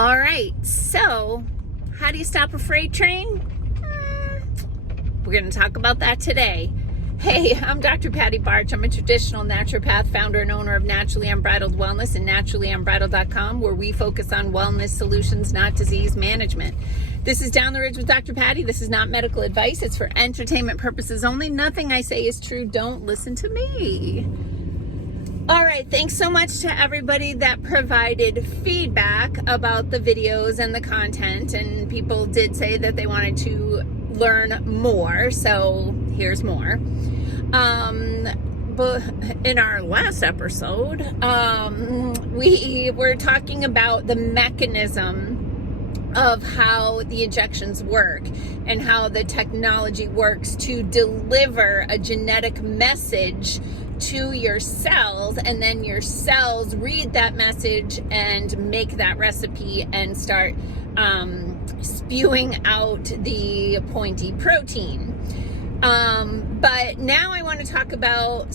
All right, so how do you stop a freight train? We're going to talk about that today. Hey, I'm Dr. Patty Barch. I'm a traditional naturopath, founder and owner of Naturally Unbridled Wellness and naturallyunbridled.com, where we focus on wellness solutions, not disease management. This is Down the Ridge with Dr. Patty. This is not medical advice. It's for entertainment purposes only. Nothing I say is true. Don't listen to me. All right, thanks so much to everybody that provided feedback about the videos and the content, and people did say that they wanted to learn more, so here's more. But in our last episode, we were talking about the mechanism of how the injections work and how the technology works to deliver a genetic message to your cells, and then your cells read that message and make that recipe and start spewing out the pointy protein. But now I want to talk about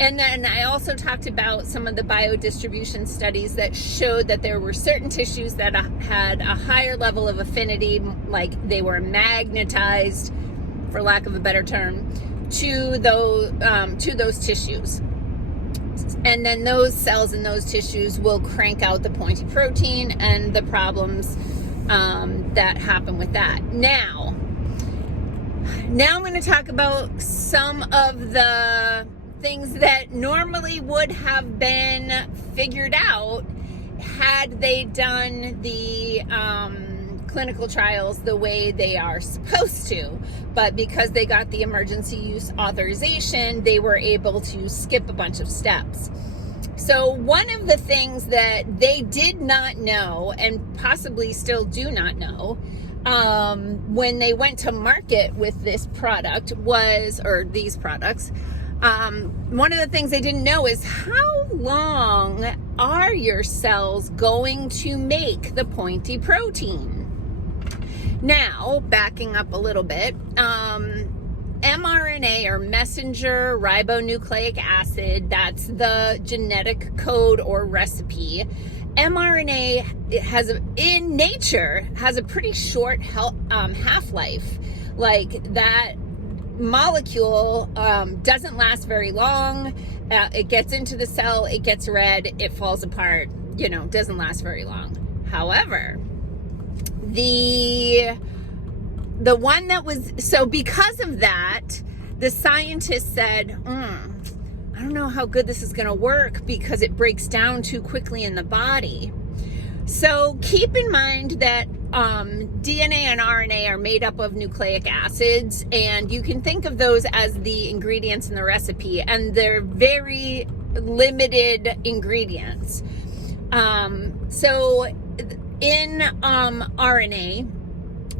and then I also talked about some of the biodistribution studies that showed that there were certain tissues that had a higher level of affinity, like they were magnetized, for lack of a better term, to those tissues. And then those cells in those tissues will crank out the pointy protein and the problems that happen with that. Now I'm going to talk about some of the things that normally would have been figured out had they done the clinical trials the way they are supposed to. But because they got the emergency use authorization, they were able to skip a bunch of steps. So one of the things that they did not know, and possibly still do not know, when they went to market with this product these products, one of the things they didn't know is how long are your cells going to make the pointy protein? Now, backing up a little bit, mRNA, or messenger ribonucleic acid, that's the genetic code or recipe. mRNA in nature has a pretty short half-life. Like, that molecule doesn't last very long. It gets into the cell, it gets red, it falls apart, doesn't last very long. However, the one that was, so because of that, the scientists said, I don't know how good this is going to work because it breaks down too quickly in the body. So keep in mind that DNA and RNA are made up of nucleic acids, and you can think of those as the ingredients in the recipe, and they're very limited ingredients. So in RNA,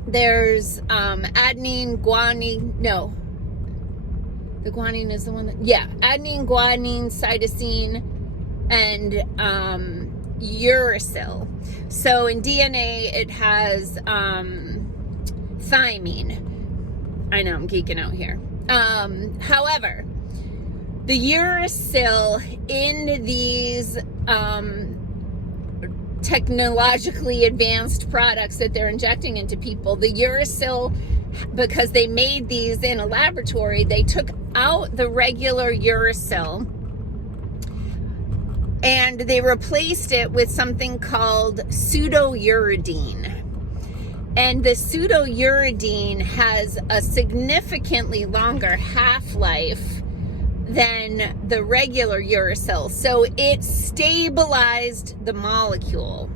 there's adenine, guanine, no, the guanine is the one adenine, guanine, cytosine, and uracil. So in DNA, it has thymine. I know, I'm geeking out here. However, the uracil in these technologically advanced products that they're injecting into people, the uracil, because they made these in a laboratory, they took out the regular uracil and they replaced it with something called pseudouridine. And the pseudouridine has a significantly longer half-life than the regular uracil. So it stabilized the molecule,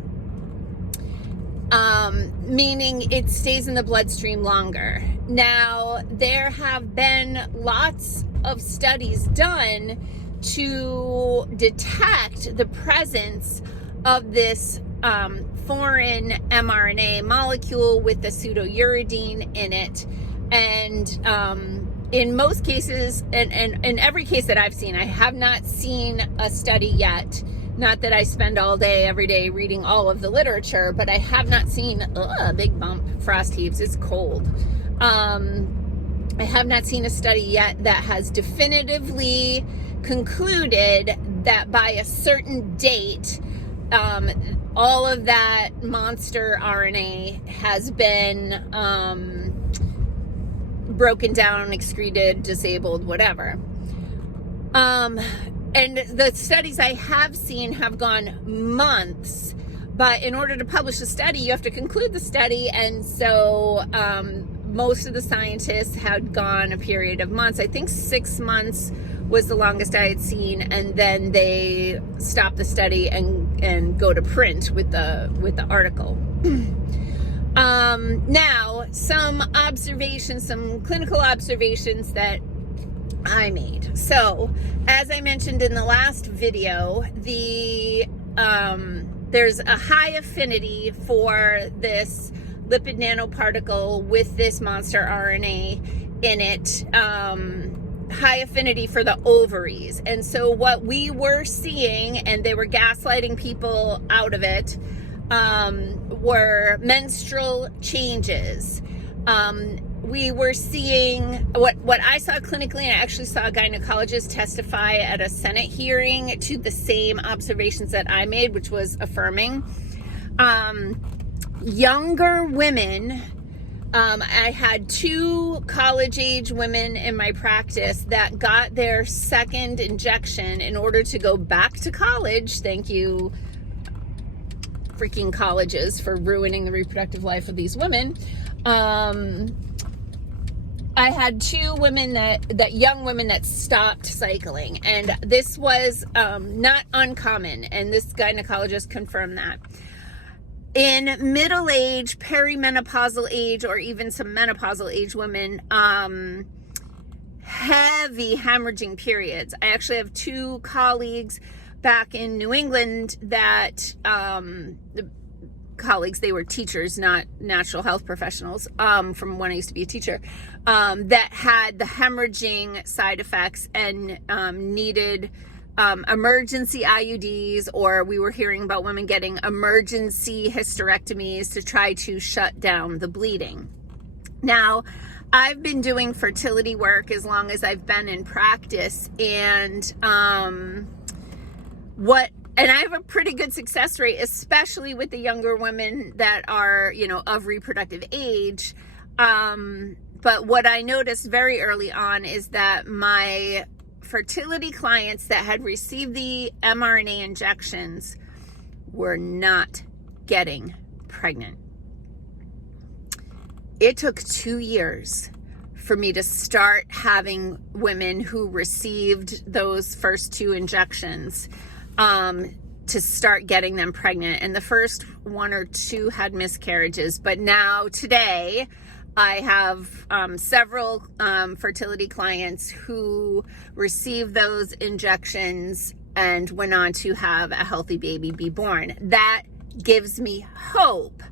meaning it stays in the bloodstream longer. Now, there have been lots of studies done to detect the presence of this foreign mRNA molecule with the pseudouridine in it. And in most cases, and in every case that I've seen, I have not seen a study yet. Not that I spend all day, every day reading all of the literature, but I have not seen a big bump, frost heaves, it's cold. I have not seen a study yet that has definitively concluded that by a certain date, all of that monster RNA has been broken down, excreted, disabled, whatever. And the studies I have seen have gone months, but in order to publish a study, you have to conclude the study, and so most of the scientists had gone a period of months. I think 6 months was the longest I had seen, and then they stopped the study and go to print with the article. Now, some observations, some clinical observations that I made. So, as I mentioned in the last video, there's a high affinity for this lipid nanoparticle with this monster RNA in it, high affinity for the ovaries. And so what we were seeing, and they were gaslighting people out of it, were menstrual changes. We were seeing what I saw clinically, and I actually saw a gynecologist testify at a Senate hearing to the same observations that I made, which was affirming. Younger women, I had 2 college-age women in my practice that got their second injection in order to go back to college. Thank you, freaking colleges, for ruining the reproductive life of these women. I had 2 women that young women that stopped cycling, and this was not uncommon, and this gynecologist confirmed that. In middle age, perimenopausal age, or even some menopausal age women, heavy hemorrhaging periods. I actually have 2 colleagues back in New England that, they were teachers, not natural health professionals, from when I used to be a teacher, that had the hemorrhaging side effects and needed emergency IUDs, or we were hearing about women getting emergency hysterectomies to try to shut down the bleeding. Now, I've been doing fertility work as long as I've been in practice, and I have a pretty good success rate, especially with the younger women that are, of reproductive age. But what I noticed very early on is that my fertility clients that had received the mRNA injections were not getting pregnant. It took 2 years for me to start having women who received those first 2 injections to start getting them pregnant. And the first 1 or 2 had miscarriages. But now, today, I have several fertility clients who received those injections and went on to have a healthy baby be born. That gives me hope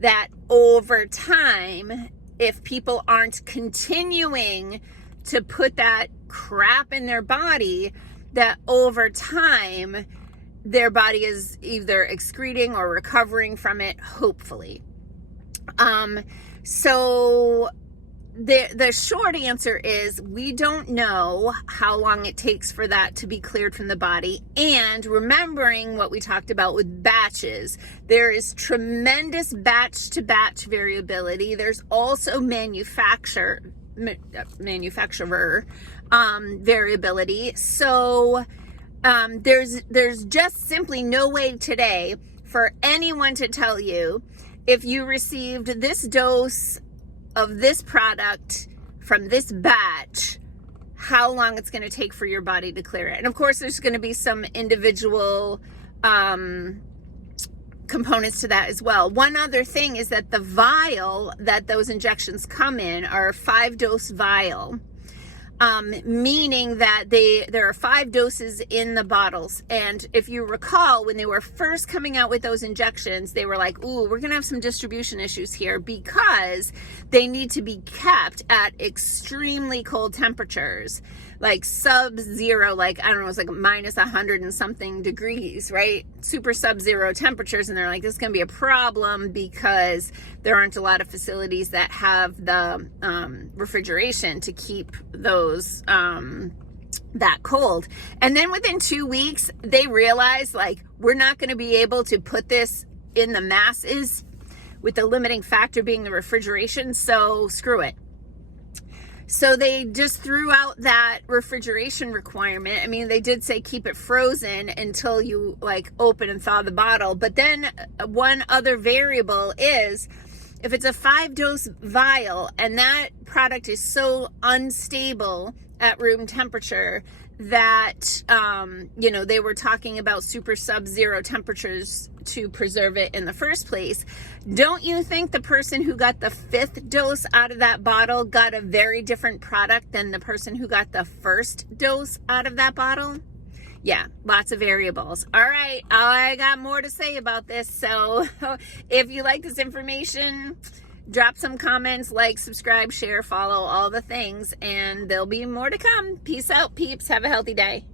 that over time, if people aren't continuing to put that crap in their body, that over time, their body is either excreting or recovering from it, hopefully. So the short answer is we don't know how long it takes for that to be cleared from the body. And remembering what we talked about with batches, there is tremendous batch to batch variability. There's also manufacturer variability. So there's just simply no way today for anyone to tell you if you received this dose of this product from this batch, how long it's going to take for your body to clear it. And of course, there's going to be some individual components to that as well. One other thing is that the vial that those injections come in are a 5-dose vial. Meaning that there are 5 doses in the bottles. And if you recall, when they were first coming out with those injections, they were like, ooh, we're going to have some distribution issues here because they need to be kept at extremely cold temperatures, like sub-zero, like, I don't know, it's like minus 100 and something degrees, right? Super sub-zero temperatures. And they're like, this is going to be a problem because there aren't a lot of facilities that have the refrigeration to keep those that cold. And then within 2 weeks, they realized, like, we're not going to be able to put this in the masses with the limiting factor being the refrigeration, so screw it. So they just threw out that refrigeration requirement. I mean, they did say keep it frozen until you like open and thaw the bottle. But then one other variable is if it's a 5-dose vial and that product is so unstable at room temperature that, they were talking about super sub-zero temperatures to preserve it in the first place. Don't you think the person who got the 5th dose out of that bottle got a very different product than the person who got the first dose out of that bottle? Yeah, lots of variables. All right, I got more to say about this. So if you like this information, drop some comments, like, subscribe, share, follow, all the things, and there'll be more to come. Peace out, peeps. Have a healthy day.